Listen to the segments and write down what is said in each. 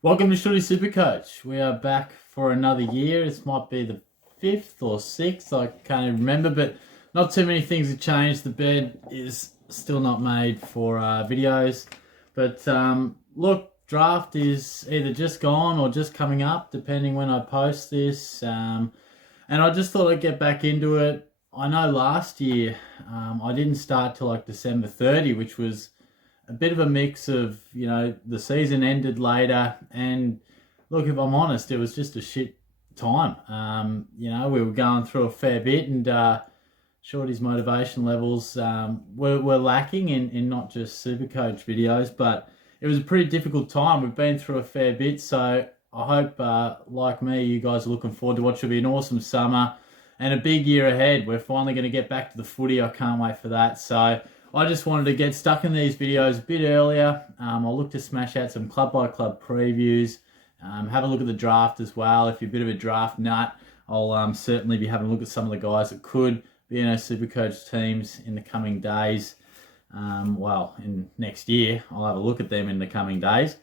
Welcome to Shooty Supercoach. We are back for another year. This might be the fifth or sixth, I can't even remember, but not too many things have changed. The bed is still not made for videos. But look, draft is either just gone or just coming up, depending when I post this. And I just thought I'd get back into it. I know last year I didn't start till like December 30, which was a bit of a mix of, the season ended later, and look, if I'm honest, it was just a shit time. We were going through a fair bit, and Shorty's motivation levels were lacking in not just Supercoach videos, but it was a pretty difficult time. We've been through a fair bit, so I hope, like me, you guys are looking forward to what should be an awesome summer and a big year ahead. We're finally going to get back to the footy. I can't wait for that. So I just wanted to get stuck in these videos a bit earlier. I'll look to smash out some club-by-club previews. Have a look at the draft as well. If you're a bit of a draft nut, I'll certainly be having a look at some of the guys that could be in our Supercoach teams in the coming days. In next year, I'll have a look at them in the coming days.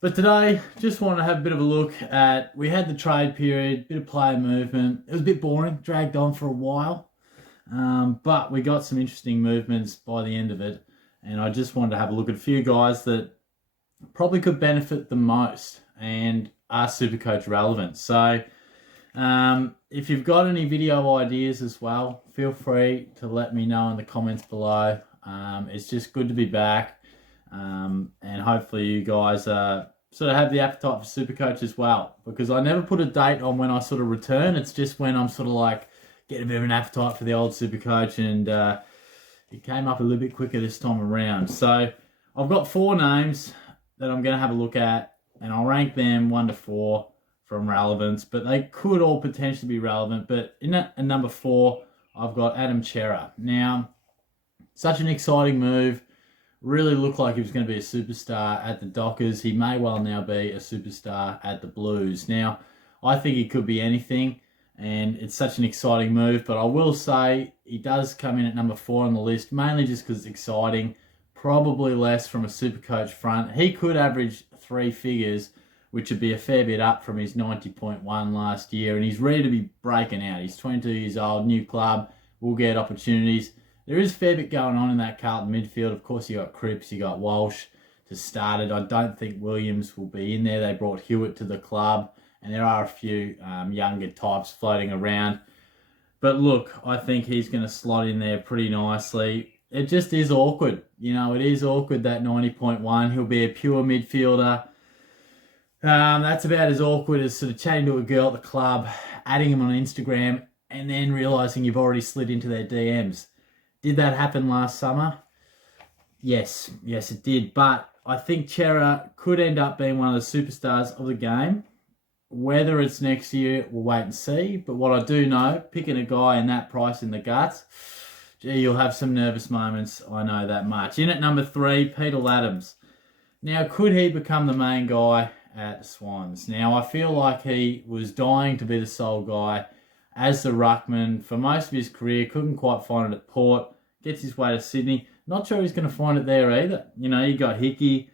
But today, just wanted to have a bit of a look at, we had the trade period, bit of player movement. It was a bit boring, dragged on for a while. But we got some interesting movements by the end of it, and I just wanted to have a look at a few guys that probably could benefit the most and are Supercoach relevant. So if you've got any video ideas as well, feel free to let me know in the comments below. It's just good to be back, and hopefully you guys sort of have the appetite for Supercoach as well, because I never put a date on when I sort of return. It's just when I'm sort of like get a bit of an appetite for the old Supercoach, and it came up a little bit quicker this time around. So I've got 4 names that I'm going to have a look at, and I'll rank them 1 to 4 from relevance, but they could all potentially be relevant. But in at number 4, I've got Cheera. Now, such an exciting move. Really looked like he was going to be a superstar at the Dockers. He may well now be a superstar at the Blues. Now, I think he could be anything, and it's such an exciting move. But I will say he does come in at number 4 on the list, mainly just because it's exciting. Probably less from a Supercoach front. He could average 3 figures, which would be a fair bit up from his 90.1 last year. And he's ready to be breaking out. He's 22 years old, new club, will get opportunities. There is a fair bit going on in that Carlton midfield. Of course, you got Cripps, you got Walsh to start it. I don't think Williams will be in there. They brought Hewitt to the club, and there are a few younger types floating around. But look, I think he's going to slot in there pretty nicely. It just is awkward. It is awkward, that 90.1. He'll be a pure midfielder. That's about as awkward as sort of chatting to a girl at the club, adding him on Instagram, and then realising you've already slid into their DMs. Did that happen last summer? Yes, it did. But I think Cheera could end up being one of the superstars of the game. Whether it's next year, we'll wait and see. But what I do know, picking a guy in that price in the guts, gee, you'll have some nervous moments. I know that much. In at number 3, Peter Adams. Now, could he become the main guy at the Swans? Now, I feel like he was dying to be the sole guy as the ruckman for most of his career. Couldn't quite find it at Port. Gets his way to Sydney. Not sure he's going to find it there either. You got Hickey,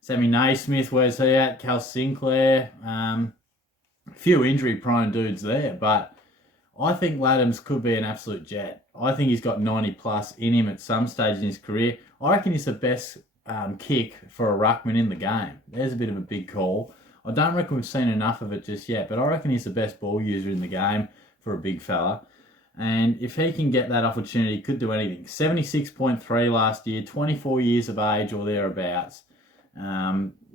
Sammy Naismith, where's he at? Cal Sinclair. A few injury-prone dudes there, but I think Laddams could be an absolute jet. I think he's got 90-plus in him at some stage in his career. I reckon he's the best kick for a ruckman in the game. There's a bit of a big call. I don't reckon we've seen enough of it just yet, but I reckon he's the best ball user in the game for a big fella. And if he can get that opportunity, he could do anything. 76.3 last year, 24 years of age or thereabouts.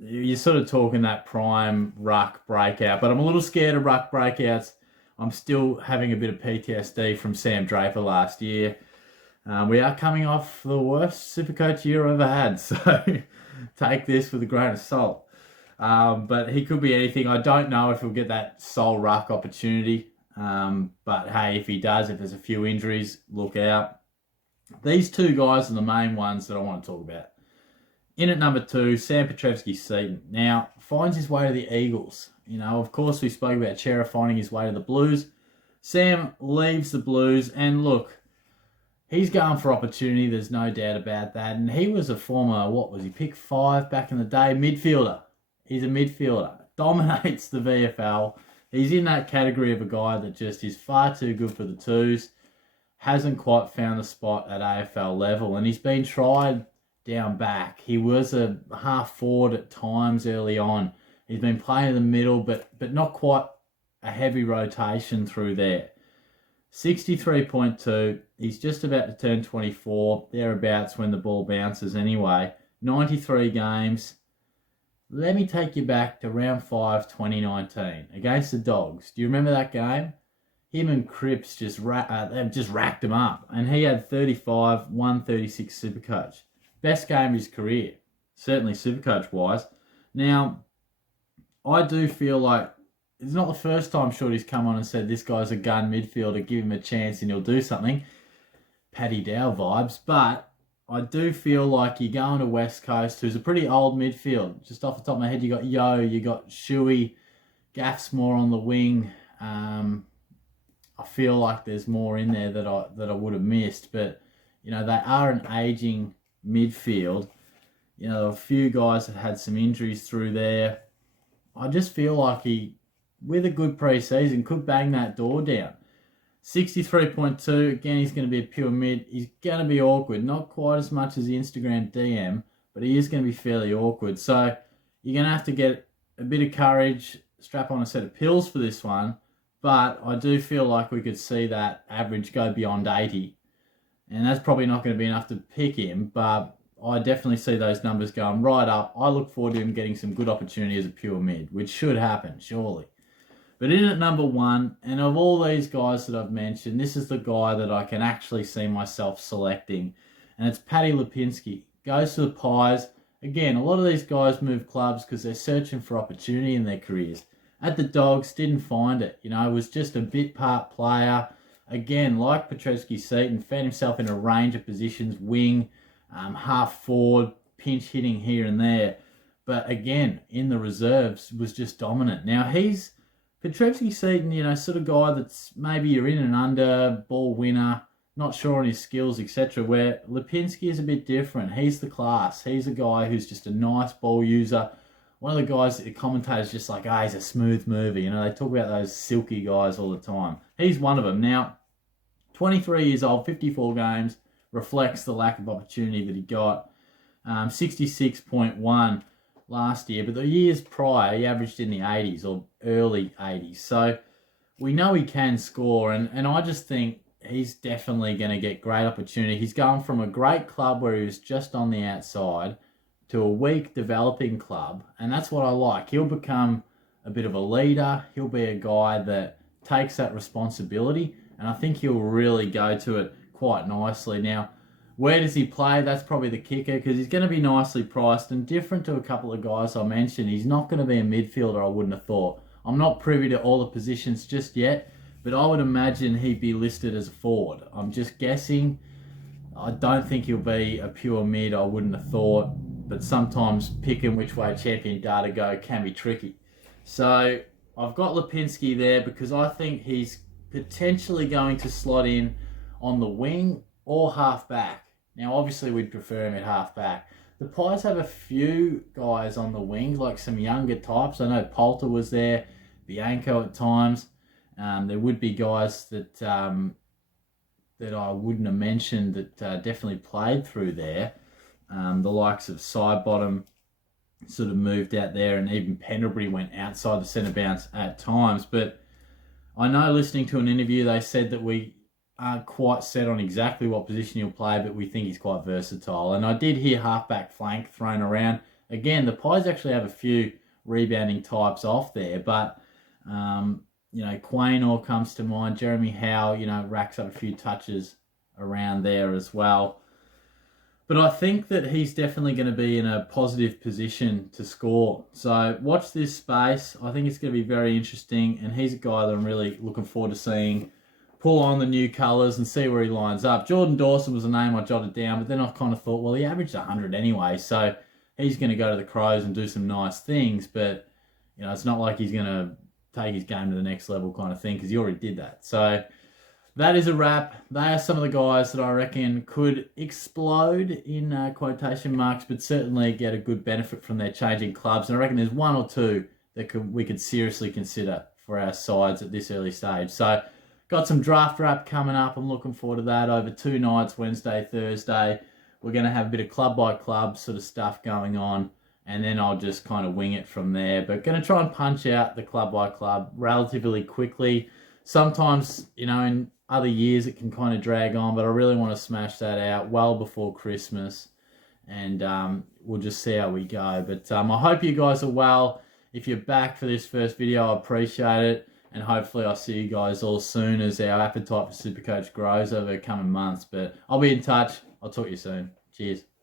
You're sort of talking that prime ruck breakout, but I'm a little scared of ruck breakouts. I'm still having a bit of PTSD from Sam Draper last year. We are coming off the worst Supercoach year I've ever had, so take this with a grain of salt. But he could be anything. I don't know if he'll get that sole ruck opportunity. But hey, if he does, if there's a few injuries, look out. These 2 guys are the main ones that I want to talk about. In at number 2, Sam Petrowicz-Seton. Now, finds his way to the Eagles. Of course, we spoke about Cheera finding his way to the Blues. Sam leaves the Blues, and look, he's going for opportunity. There's no doubt about that. And he was a former, pick 5 back in the day, midfielder. He's a midfielder, dominates the VFL. He's in that category of a guy that just is far too good for the twos, hasn't quite found the spot at AFL level, and he's been tried down back. He was a half forward at times early on. He's been playing in the middle, but not quite a heavy rotation through there. 63.2. He's just about to turn 24, thereabouts when the ball bounces anyway. 93 games. Let me take you back to round 5, 2019, against the Dogs. Do you remember that game? Him and Cripps just racked him up, and he had 35, 136 Supercoach. Best game of his career, certainly Supercoach-wise. Now, I do feel like it's not the first time Shorty's come on and said this guy's a gun midfielder, give him a chance and he'll do something. Paddy Dow vibes, but I do feel like you're going to West Coast, who's a pretty old midfield. Just off the top of my head, you got Yo, you got Shuey, Gaff's more on the wing. I feel like there's more in there that I would have missed, but you know, they are an aging midfield. You know, a few guys that had some injuries through there. I just feel like he, with a good pre-season, could bang that door down. 63.2, again, he's going to be a pure mid. He's going to be awkward, not quite as much as the Instagram DM, but he is going to be fairly awkward. So you're going to have to get a bit of courage, strap on a set of pills for this one, but I do feel like we could see that average go beyond 80. And that's probably not going to be enough to pick him, but I definitely see those numbers going right up. I look forward to him getting some good opportunity as a pure mid, which should happen, surely. But in at number 1, and of all these guys that I've mentioned, this is the guy that I can actually see myself selecting, and it's Paddy Lipinski. Goes to the Pies. Again, a lot of these guys move clubs because they're searching for opportunity in their careers. At the Dogs, didn't find it. You know, was just a bit part player. Again, like Petrowicz Seaton, found himself in a range of positions, wing, half forward, pinch hitting here and there. But again, in the reserves, was just dominant. Now, he's Petrowicz Seaton, you know, sort of guy that's maybe you're in and under, ball winner, not sure on his skills, etc. Where Lipinski is a bit different. He's the class. He's a guy who's just a nice ball user. One of the guys that the commentators just like, he's a smooth mover. You know, they talk about those silky guys all the time. He's one of them. Now, 23 years old, 54 games, reflects the lack of opportunity that he got. 66.1 last year, but the years prior, he averaged in the 80s or early 80s. So we know he can score, and I just think he's definitely going to get great opportunity. He's gone from a great club where he was just on the outside to a weak developing club, and that's what I like. He'll become a bit of a leader. He'll be a guy that takes that responsibility, and I think he'll really go to it quite nicely. Now, where does he play? That's probably the kicker, because he's going to be nicely priced, and different to a couple of guys I mentioned, he's not going to be a midfielder, I wouldn't have thought. I'm not privy to all the positions just yet, but I would imagine he'd be listed as a forward. I'm just guessing. I don't think he'll be a pure mid, I wouldn't have thought, but sometimes picking which way champion data go can be tricky. So I've got Lipinski there because I think he's potentially going to slot in on the wing or half back. Now, obviously, we'd prefer him at half back. The Pies have a few guys on the wing, like some younger types. I know Poulter was there, Bianco at times. There would be guys that I wouldn't have mentioned that definitely played through there. The likes of Sidebottom sort of moved out there, and even Pendlebury went outside the centre bounce at times. But I know listening to an interview, they said that we aren't quite set on exactly what position he'll play, but we think he's quite versatile. And I did hear halfback flank thrown around. Again, the Pies actually have a few rebounding types off there, but you know, Quaynor comes to mind. Jeremy Howe, you know, racks up a few touches around there as well. But I think that he's definitely going to be in a positive position to score. So watch this space. I think it's going to be very interesting, and he's a guy that I'm really looking forward to seeing pull on the new colours and see where he lines up. Jordan Dawson was a name I jotted down, but then I kind of thought, well, he averaged 100 anyway, so he's going to go to the Crows and do some nice things, but you know, it's not like he's going to take his game to the next level kind of thing, because he already did that. So that is a wrap. They are some of the guys that I reckon could explode in quotation marks, but certainly get a good benefit from their changing clubs. And I reckon there's one or two that we could seriously consider for our sides at this early stage. So got some draft wrap coming up. I'm looking forward to that over 2 nights, Wednesday, Thursday. We're going to have a bit of club by club sort of stuff going on, and then I'll just kind of wing it from there. But going to try and punch out the club by club relatively quickly. Sometimes, you know, in other years it can kind of drag on, but I really want to smash that out well before Christmas, and we'll just see how we go. But I hope you guys are well. If you're back for this first video, I appreciate it, and hopefully I'll see you guys all soon as our appetite for Supercoach grows over the coming months. But I'll be in touch. I'll talk to you soon. Cheers.